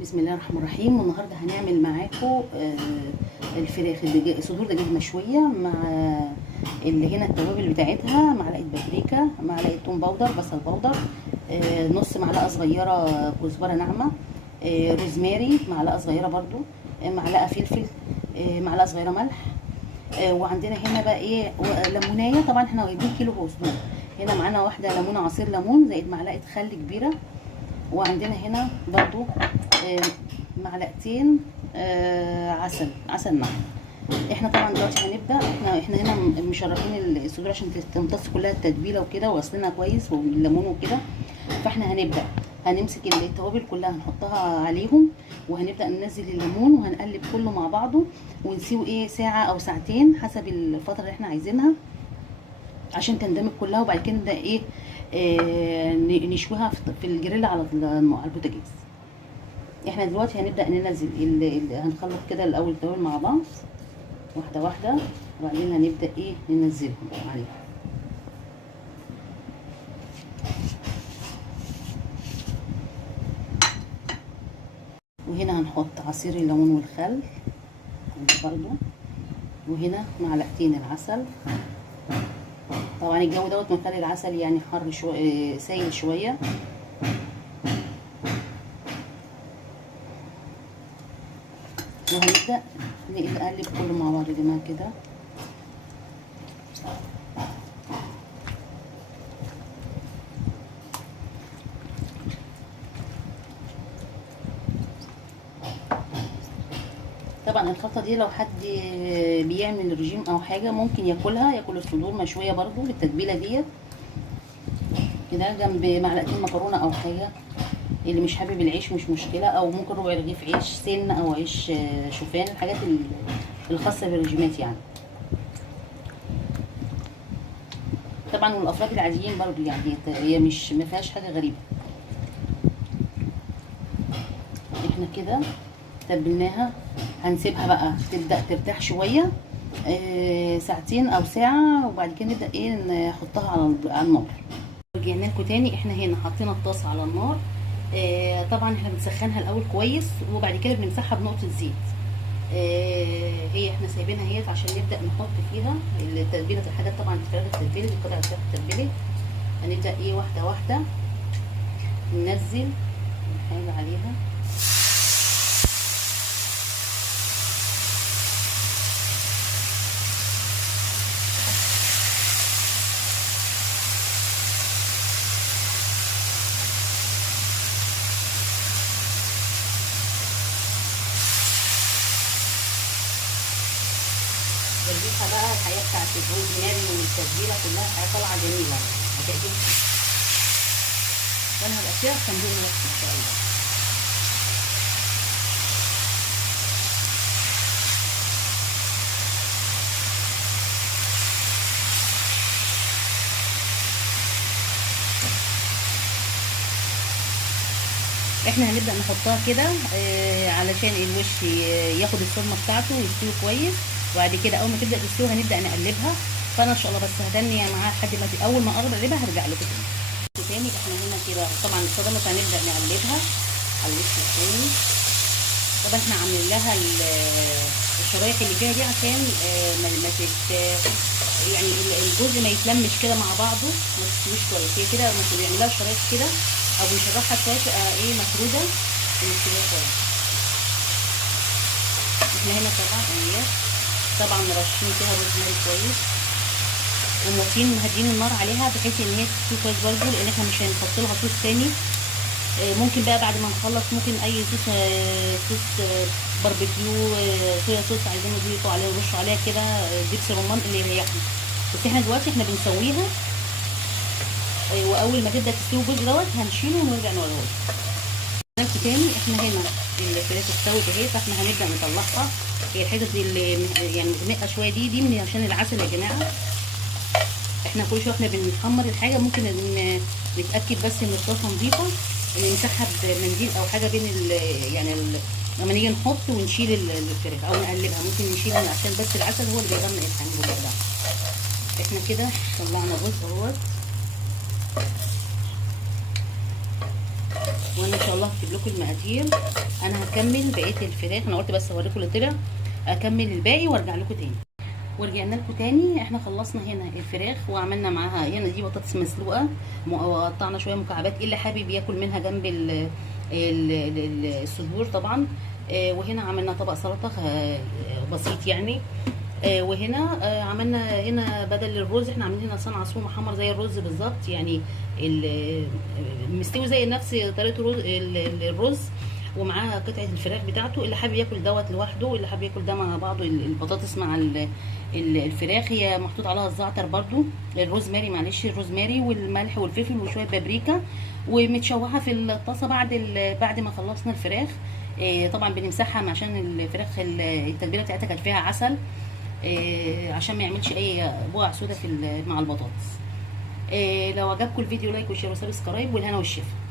بسم الله الرحمن الرحيم. والنهارده هنعمل معاكم الفراخ صدور دجاج مشويه مع اللي هنا التوابل بتاعتها: معلقه بابريكا، معلقه توم باودر، بصل باودر، نص معلقه صغيره كزبره ناعمه، روزماري معلقه صغيره برضو، معلقه فلفل، معلقه صغيره ملح. وعندنا هنا بقى ايه، ليمونيه. طبعا احنا جايبين كيلو صدور، هنا معانا واحده ليمونه عصير ليمون زائد معلقه خل كبيره. وعندنا هنا برضو معلقتين عسل نحل. احنا طبعا دلوقتي هنبدا، احنا هنا مشرحين الصدور عشان تمتص كلها التتبيله وكده، وغسلينها كويس والليمون وكده. فاحنا هنبدا هنمسك التوابل كلها نحطها عليهم، وهنبدا ننزل الليمون وهنقلب كله مع بعضه، ونسيبه ايه ساعه او ساعتين حسب الفتره اللي احنا عايزينها عشان تندمج كلها. وبعد كده ايه نشويها في الجريل على البوتاجاز. احنا دلوقتي هنبدا ننزل هنخلط كده الاول التوابل مع بعض واحده واحده، وبعدين هنبدا ايه ننزلهم عليها. وهنا هنحط عصير الليمون والخل برضو، وهنا معلقتين العسل. طبعا الجو دوت مخلي العسل يعني حر شويه، سايل شويه. وهنبدأ نقلب كله مع بعض يا جماعة كده. طبعا الخلطة دي لو حد بيعمل رجيم او حاجة ممكن ياكل الصدور مشوية برضو بالتتبيلة ديت كده جنب معلقتين مكرونة او حاجة. اللي مش حابب العيش مش مشكلة، او ممكن ربع رغيف عيش سن او عيش شوفان، الحاجات الخاصة بالرجيمات يعني. طبعا والافراد العاديين برضو يعني، هي مش مفيهاش حاجة غريبة. احنا كده تبلناها، هنسيبها بقى تبدأ ترتاح شوية ساعتين او ساعة، وبعد كده نبدأ ايه نحطها على النار. رجعنا لكم تاني. احنا هنا حطينا الطاسة على النار. طبعا احنا بنسخنها الاول كويس، وبعد كده بنمسحها بنقطه زيت. هي احنا سايبينها اهيت عشان نبدا نحط فيها التتبيله، الحاجات طبعا الفراخ التتبيله دي، قطع الفراخ التتبيله. هنبدا ايه واحده واحده ننزل الحاجه عليها. والريحه بقى الحقيقه بتاعت الروزماري والتتبيله كلها حاجه طالعه جميله هتعجبكم. وانا هبقى فيها صندوق نفسي ان شاء الله. احنا هنبدا نحطها كده علشان الوش ياخد الصدمه بتاعته ويستوي كويس. وبعد كده اول ما تبدا تستوي هنبدا نقلبها. فانا ان شاء الله بس هدني معاها لحد ما اول ما اقلبها هرجع لكم تاني. احنا هنا كده طبعا الصدمه هنبدا نقلبها على الوش الثاني. طبعا احنا عاملين لها الشرايح اللي فيها دي عشان ما يعني الجزء ما يتلمش كده مع بعضه، ما تستويش كويس. هي كده لما بنعمل لها شرايح كده او بنشرحها شويه تبقى ايه مفروده ومستويه كويس. احنا هنا طبعا رشين فيها روزماري كويس، وموطين مهدين النار عليها بحيث ان هي تستوي كويس برضه، لان احنا مش هنحط لها صوص تاني. ممكن بقى بعد ما نخلص ممكن اي صوص باربيكيو، صويا صوص عايزين نضيفه عليها ونرشه عليها كده دبس رمان اللي يريحنا. بس احنا دلوقتي احنا بنسويها، واول ما تبدا تستوي الجزء دوت هنشيله ونرجع نوريه لكم تاني. احنا هنا الفراخ استوت اهي، فاحنا هنبدا نطلعها. هي الحتت اللي يعني مغمقه شويه دي من عشان العسل يا جماعه. احنا كل شويه احنا بنحمر الحاجه ممكن نتاكد بس ان الطاسه نظيفه، نمسحها بمنديل او حاجه بين يعني لما نيجي نحط ونشيل الفراخ او نقلبها ممكن نشيلها عشان بس العسل هو اللي بيغمق الحاجه ده. احنا كده طلعنا جزء اهوت. وانا ان شاء الله هكتب لكم المقادير. انا هكمل بقيه الفراخ، انا قلت بس اوريكم اللي طلع، اكمل الباقي وارجع لكم تاني. ورجعنا لكم تاني. احنا خلصنا هنا الفراخ وعملنا معاها هنا دي بطاطس مسلوقه وقطعنا شويه مكعبات، اللي حابب ياكل منها جنب الصدور طبعا. وهنا عملنا طبق سلطه بسيط يعني. وهنا عملنا هنا بدل الرز احنا عاملين لسان عصفور محمر زي الرز بالظبط يعني، مستوي زي نفس طريقه الرز، ومعاها قطعه الفراخ بتاعته. اللي حابب ياكل دوت لوحده، اللي حابب ياكل ده مع بعضه، البطاطس مع الفراخ. هي محطوط عليها الزعتر برضو، الروزماري معلش، الروزماري والملح والفلفل وشويه بابريكا، ومتشوحه في الطاسه بعد ما خلصنا الفراخ. طبعا بنمسحها عشان الفراخ التتبيله بتاعتها كانت فيها عسل، عشان ما يعملش اي بقع سودا مع البطاطس. لو عجبكم الفيديو لايك وشير وسبسكرايب، والهنا والشفا.